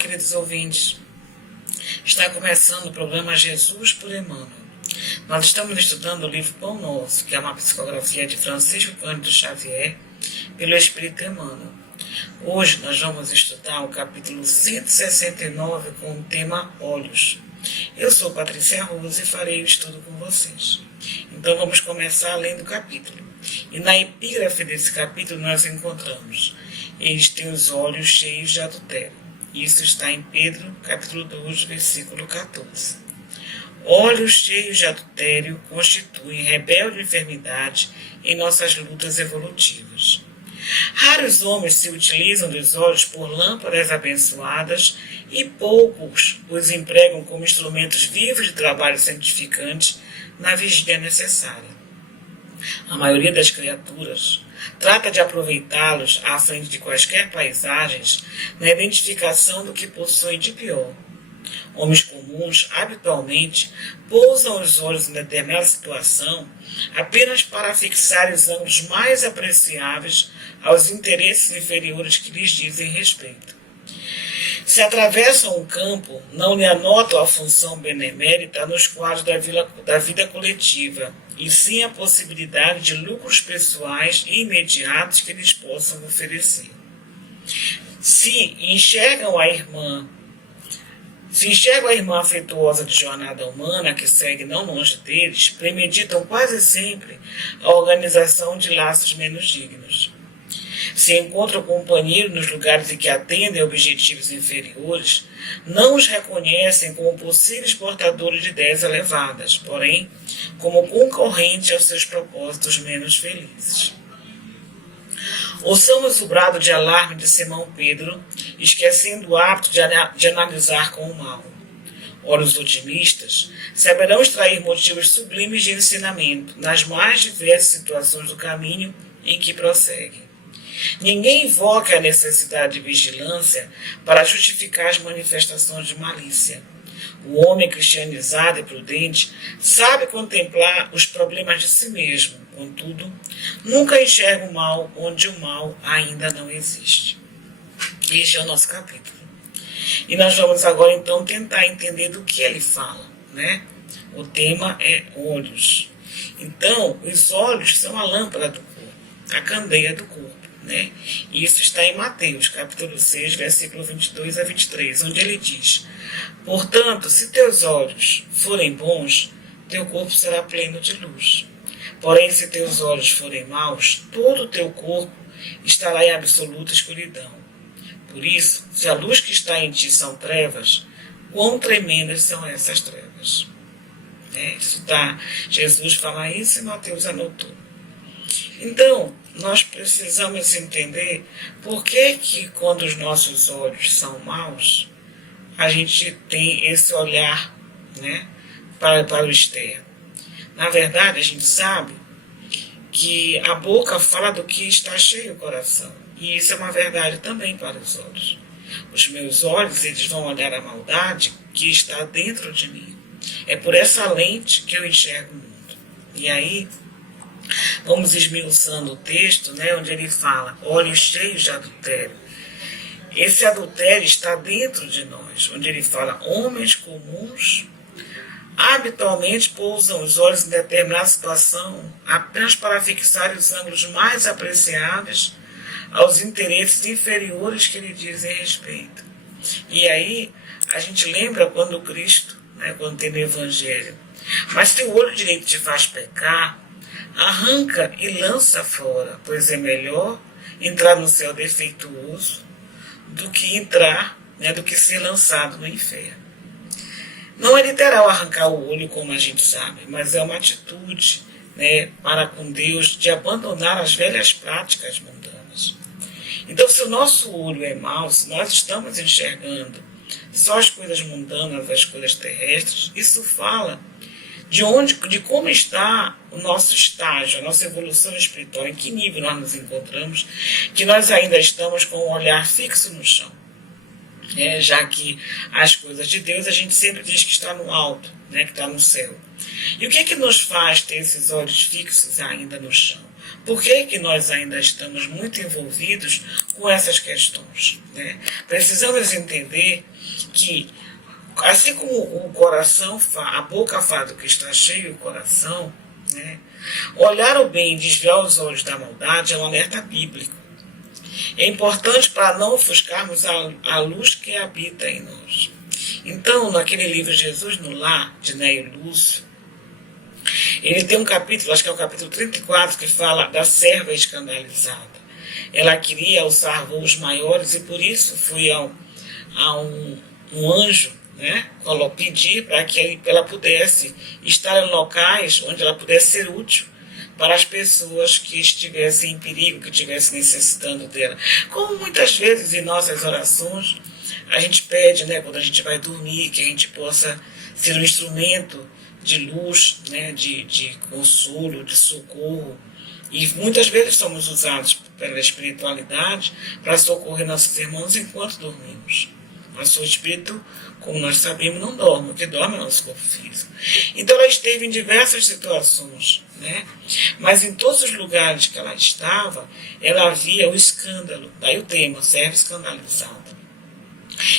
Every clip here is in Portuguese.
queridos ouvintes. Está começando o programa Jesus por Emmanuel. Nós estamos estudando o livro Pão Nosso, que é uma psicografia de Francisco Cândido Xavier, pelo Espírito Emmanuel. Hoje nós vamos estudar o capítulo 169 com o tema Olhos. Eu sou Patrícia Rosa e farei o estudo com vocês. Então vamos começar lendo o capítulo. E na epígrafe desse capítulo nós encontramos: eles têm os olhos cheios de adultério. Isso está em Pedro, capítulo 2, versículo 14. Olhos cheios de adultério constituem rebelde enfermidade em nossas lutas evolutivas. Raros homens se utilizam dos olhos por lâmpadas abençoadas e poucos os empregam como instrumentos vivos de trabalho santificante na vigília necessária. A maioria das criaturas trata de aproveitá-los à frente de quaisquer paisagens na identificação do que possuem de pior. Homens comuns, habitualmente, pousam os olhos em determinada situação apenas para fixar os ângulos mais apreciáveis aos interesses inferiores que lhes dizem respeito. Se atravessam um campo, não lhe anotam a função benemérita nos quadros da vida coletiva, e sim a possibilidade de lucros pessoais e imediatos que lhes possam oferecer. Se enxergam a irmã afetuosa de jornada humana que segue não longe deles, premeditam quase sempre a organização de laços menos dignos. Se encontram companheiro nos lugares em que atendem a objetivos inferiores, não os reconhecem como possíveis portadores de ideias elevadas, porém, como concorrentes aos seus propósitos menos felizes. Ouçamos o brado de alarme de Simão Pedro, esquecendo o hábito de analisar com o mal. Ora, os otimistas saberão extrair motivos sublimes de ensinamento nas mais diversas situações do caminho em que prosseguem. Ninguém invoca a necessidade de vigilância para justificar as manifestações de malícia. O homem cristianizado e prudente sabe contemplar os problemas de si mesmo, contudo, nunca enxerga o mal onde o mal ainda não existe. Este é o nosso capítulo. E nós vamos agora então tentar entender do que ele fala, né? O tema é olhos. Então, os olhos são a lâmpada do corpo, a candeia do corpo. Né? E isso está em Mateus, capítulo 6, versículo 22 a 23, onde ele diz: portanto, se teus olhos forem bons, teu corpo será pleno de luz. Porém, se teus olhos forem maus, todo o teu corpo estará em absoluta escuridão. Por isso, se a luz que está em ti são trevas, quão tremendas são essas trevas. Jesus fala isso e Mateus anotou. Então, nós precisamos entender por que quando os nossos olhos são maus, a gente tem esse olhar, né, para o externo. Na verdade, a gente sabe que a boca fala do que está cheio o coração. E isso é uma verdade também para os olhos. Os meus olhos, eles vão olhar a maldade que está dentro de mim. É por essa lente que eu enxergo o mundo. E aí, vamos esmiuçando o texto, né, onde ele fala: olhos cheios de adultério. Esse adultério está dentro de nós, onde ele fala: homens comuns habitualmente pousam os olhos em determinada situação apenas para fixar os ângulos mais apreciáveis aos interesses inferiores que lhe dizem respeito. E aí a gente lembra quando Cristo, né, quando tem no Evangelho: mas se o olho direito te faz pecar, arranca e lança fora, pois é melhor entrar no céu defeituoso do que ser lançado no inferno. Não é literal arrancar o olho, como a gente sabe, mas é uma atitude, né, para com Deus de abandonar as velhas práticas mundanas. Então, se o nosso olho é mau, se nós estamos enxergando só as coisas mundanas, as coisas terrestres, isso fala de como está o nosso estágio, a nossa evolução espiritual, em que nível nós nos encontramos, que nós ainda estamos com o olhar fixo no chão. Já que as coisas de Deus a gente sempre diz que está no alto, né, que está no céu. E o que nos faz ter esses olhos fixos ainda no chão? por que que nós ainda estamos muito envolvidos com essas questões, né? Precisamos entender que, assim como o coração, a boca fala do que está cheio o coração, né? Olhar o bem e desviar os olhos da maldade é um alerta bíblico. É importante para não ofuscarmos a luz que habita em nós. Então, naquele livro Jesus no Lar, de Neio Lúcio, ele tem um capítulo, acho que é o capítulo 34, que fala da serva escandalizada. Ela queria alçar voos maiores e por isso foi a um anjo, né, pedir para que ela pudesse estar em locais onde ela pudesse ser útil para as pessoas que estivessem em perigo, que estivessem necessitando dela. Como muitas vezes em nossas orações a gente pede, né, quando a gente vai dormir, que a gente possa ser um instrumento de luz, né, de consolo, de socorro. E muitas vezes somos usados pela espiritualidade para socorrer nossos irmãos enquanto dormimos. Mas o espírito, como nós sabemos, não dorme, o que dorme é o nosso corpo físico. Então ela esteve em diversas situações, né? Mas em todos os lugares que ela estava, ela via o escândalo, daí o termo, serva escandalizada.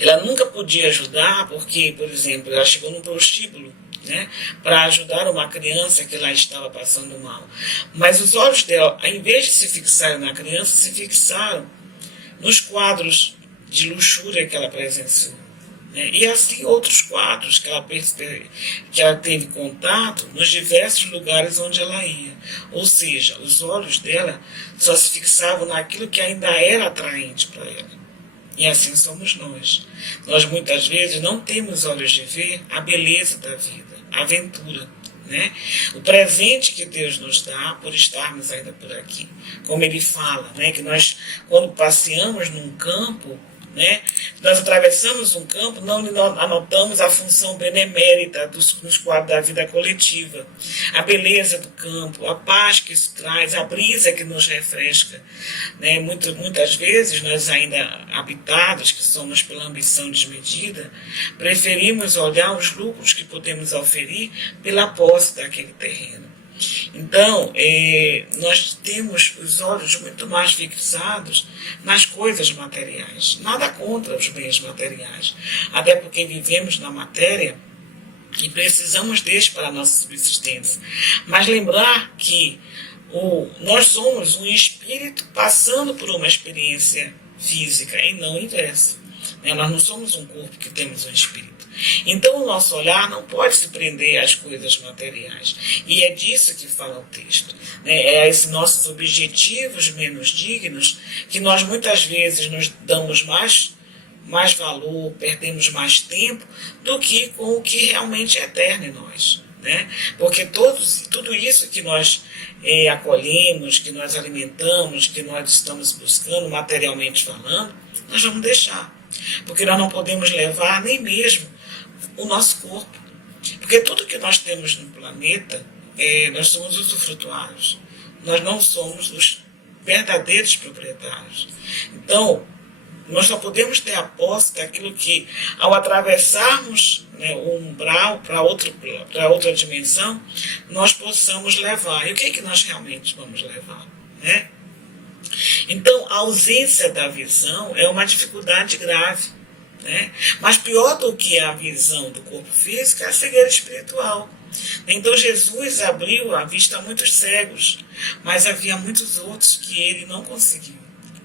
Ela nunca podia ajudar porque, por exemplo, ela chegou num prostíbulo, né, para ajudar uma criança que lá estava passando mal. Mas os olhos dela, ao invés de se fixarem na criança, se fixaram nos quadros de luxúria que ela presenciou. Né? E assim outros quadros que ela teve contato nos diversos lugares onde ela ia. Ou seja, os olhos dela só se fixavam naquilo que ainda era atraente para ela. E assim somos nós. Nós muitas vezes não temos olhos de ver a beleza da vida, a aventura, né? O presente que Deus nos dá por estarmos ainda por aqui. Como ele fala, né, que nós, quando passeamos num campo, né, nós atravessamos um campo, não anotamos a função benemérita dos quadros da vida coletiva, a beleza do campo, a paz que isso traz, a brisa que nos refresca. Né? Muitas vezes nós ainda habitados, que somos pela ambição desmedida, preferimos olhar os lucros que podemos oferir pela posse daquele terreno. Então, nós temos os olhos muito mais fixados nas coisas materiais. Nada contra os bens materiais, até porque vivemos na matéria e precisamos deles para a nossa subsistência. Mas lembrar que nós somos um espírito passando por uma experiência física e não o inverso. Né? Nós não somos um corpo que temos um espírito. Então o nosso olhar não pode se prender às coisas materiais. E é disso que fala o texto. Né? É a esses nossos objetivos menos dignos que nós muitas vezes nos damos mais valor, perdemos mais tempo do que com o que realmente é eterno em nós. Né? Porque tudo isso que nós acolhemos, que nós alimentamos, que nós estamos buscando materialmente falando, nós vamos deixar. Porque nós não podemos levar nem mesmo o nosso corpo. Porque tudo que nós temos no planeta, nós somos usufrutuários. Nós não somos os verdadeiros proprietários. Então, nós só podemos ter a posse daquilo que, ao atravessarmos, né, o umbral para outra dimensão, nós possamos levar. E o que é que nós realmente vamos levar? Né? Então, a ausência da visão é uma dificuldade grave. Né? Mas pior do que a visão do corpo físico é a cegueira espiritual. Então Jesus abriu a vista a muitos cegos, mas havia muitos outros que ele não conseguiu,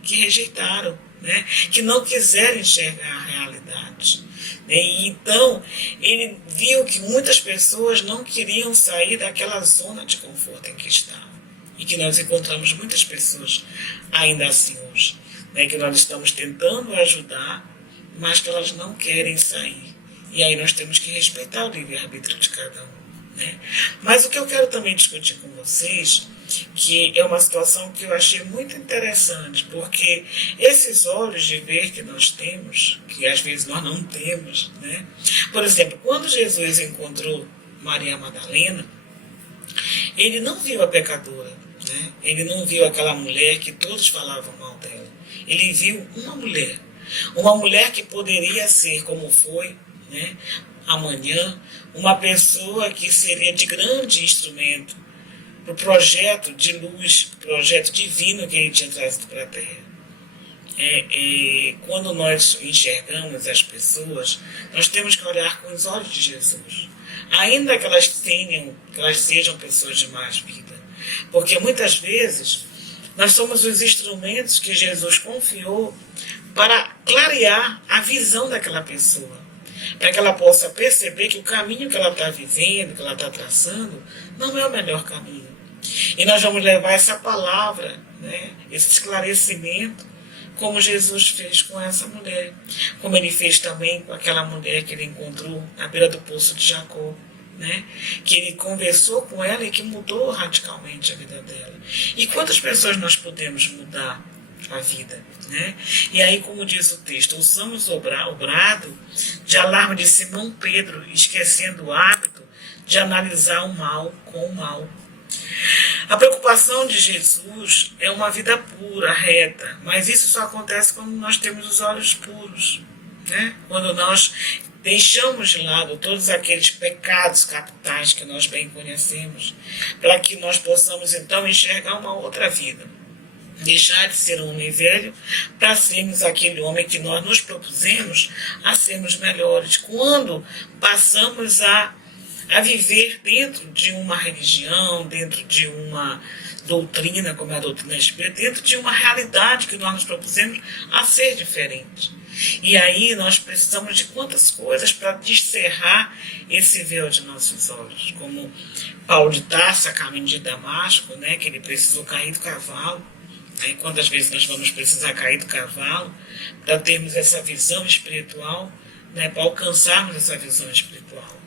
que rejeitaram, né? Que não quiseram enxergar a realidade. E então ele viu que muitas pessoas não queriam sair daquela zona de conforto em que estavam. E que nós encontramos muitas pessoas ainda assim hoje, né? Que nós estamos tentando ajudar, mas que elas não querem sair. E aí nós temos que respeitar o livre-arbítrio de cada um. Né? Mas o que eu quero também discutir com vocês, que é uma situação que eu achei muito interessante, porque esses olhos de ver que nós temos, que às vezes nós não temos, né? Por exemplo, quando Jesus encontrou Maria Madalena, ele não viu a pecadora, né? Ele não viu aquela mulher que todos falavam mal dela. Ele viu uma mulher que poderia ser, como foi, né, amanhã, uma pessoa que seria de grande instrumento para o projeto de luz, projeto divino que ele tinha trazido para a Terra. Quando nós enxergamos as pessoas, nós temos que olhar com os olhos de Jesus, ainda que elas sejam pessoas de mais vida, porque muitas vezes nós somos os instrumentos que Jesus confiou para clarear a visão daquela pessoa, para que ela possa perceber que o caminho que ela está vivendo, que ela está traçando, não é o melhor caminho. E nós vamos levar essa palavra, né, esse esclarecimento, como Jesus fez com essa mulher, como ele fez também com aquela mulher que ele encontrou na beira do poço de Jacó, né? Que ele conversou com ela e que mudou radicalmente a vida dela. E quantas pessoas nós podemos mudar a vida, né? E aí, como diz o texto, usamos o brado de alarme de Simão Pedro, esquecendo o hábito de analisar o mal com o mal. A preocupação de Jesus é uma vida pura, reta, mas isso só acontece quando nós temos os olhos puros, né? Quando nós deixamos de lado todos aqueles pecados capitais que nós bem conhecemos, para que nós possamos então enxergar uma outra vida. Deixar de ser um homem velho para sermos aquele homem que nós nos propusemos a sermos melhores. Quando passamos a viver dentro de uma religião, dentro de uma doutrina, como é a doutrina espírita, dentro de uma realidade que nós nos propusemos a ser diferente. E aí nós precisamos de quantas coisas para descerrar esse véu de nossos olhos. Como Paulo de Tarso, a caminho de Damasco, né, que ele precisou cair do cavalo. Aí quantas vezes nós vamos precisar cair do cavalo para termos essa visão espiritual, né, para alcançarmos essa visão espiritual.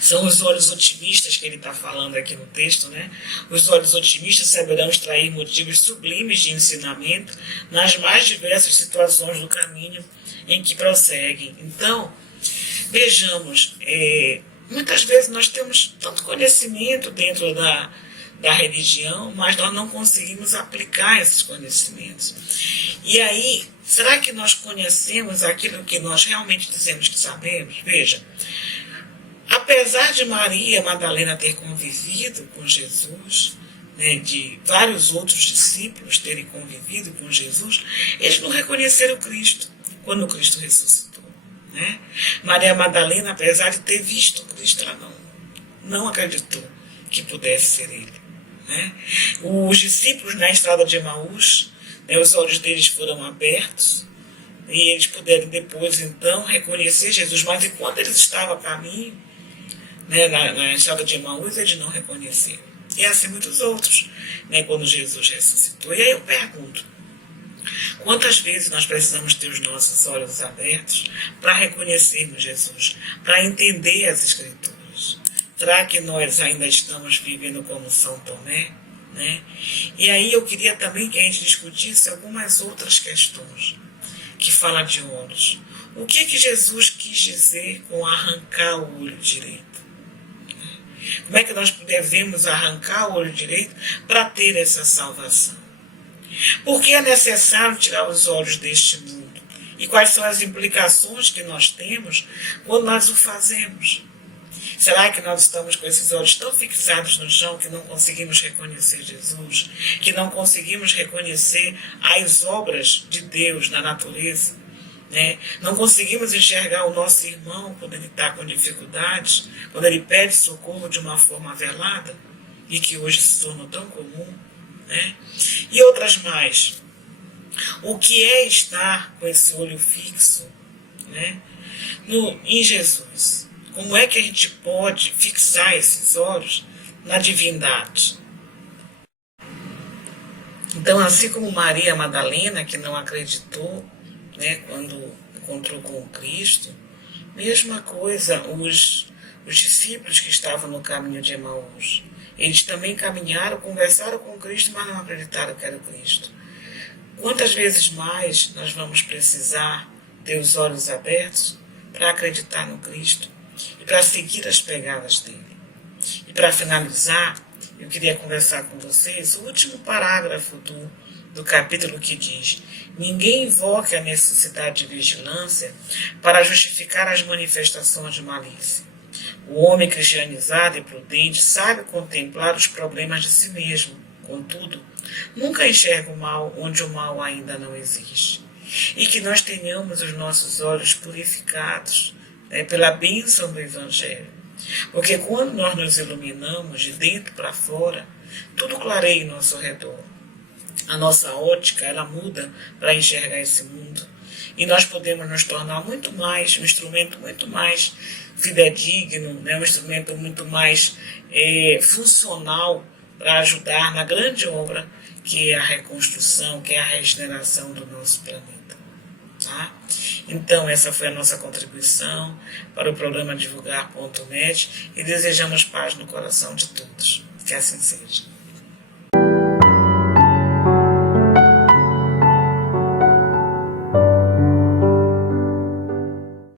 São os olhos otimistas que ele está falando aqui no texto, né? Os olhos otimistas saberão extrair motivos sublimes de ensinamento nas mais diversas situações do caminho em que prosseguem. Então, vejamos, muitas vezes nós temos tanto conhecimento dentro da religião, mas nós não conseguimos aplicar esses conhecimentos. E aí, será que nós conhecemos aquilo que nós realmente dizemos que sabemos? Veja, apesar de Maria Madalena ter convivido com Jesus, né, de vários outros discípulos terem convivido com Jesus, eles não reconheceram Cristo quando Cristo ressuscitou. Né? Maria Madalena, apesar de ter visto Cristo, ela não acreditou que pudesse ser ele. Né? Os discípulos na estrada de Emaús, né, os olhos deles foram abertos e eles puderam depois então reconhecer Jesus, mas enquanto eles estavam a caminho, né, na estrada de Emaús, eles não reconheceram. E assim muitos outros, né, quando Jesus ressuscitou. E aí eu pergunto, quantas vezes nós precisamos ter os nossos olhos abertos para reconhecermos Jesus, para entender as Escrituras? Será que nós ainda estamos vivendo como São Tomé? Né? E aí eu queria também que a gente discutisse algumas outras questões que falam de olhos. O que Jesus quis dizer com arrancar o olho direito? Como é que nós devemos arrancar o olho direito para ter essa salvação? Por que é necessário tirar os olhos deste mundo? E quais são as implicações que nós temos quando nós o fazemos? Será que nós estamos com esses olhos tão fixados no chão que não conseguimos reconhecer Jesus? Que não conseguimos reconhecer as obras de Deus na natureza? Né? Não conseguimos enxergar o nosso irmão quando ele está com dificuldades, quando ele pede socorro de uma forma velada e que hoje se tornou tão comum, né? E outras mais. O que é estar com esse olho fixo, né, em Jesus? Como é que a gente pode fixar esses olhos na divindade? Então, assim como Maria Madalena, que não acreditou, né, quando encontrou com Cristo, mesma coisa os discípulos que estavam no caminho de Emaús. Eles também caminharam, conversaram com Cristo, mas não acreditaram que era o Cristo. Quantas vezes mais nós vamos precisar ter os olhos abertos para acreditar no Cristo e para seguir as pegadas dele? E para finalizar, eu queria conversar com vocês o último parágrafo do capítulo que diz: ninguém invoque a necessidade de vigilância para justificar as manifestações de malícia. O homem cristianizado e prudente sabe contemplar os problemas de si mesmo, contudo, nunca enxerga o mal onde o mal ainda não existe. E que nós tenhamos os nossos olhos purificados, né, pela bênção do Evangelho. Porque quando nós nos iluminamos de dentro para fora, tudo clareia em nosso redor. A nossa ótica, ela muda para enxergar esse mundo. E nós podemos nos tornar muito mais, um instrumento muito mais fidedigno, né? Um instrumento muito mais funcional para ajudar na grande obra que é a reconstrução, que é a regeneração do nosso planeta. Tá? Então, essa foi a nossa contribuição para o programa Divulgar.net e desejamos paz no coração de todos. Que assim seja.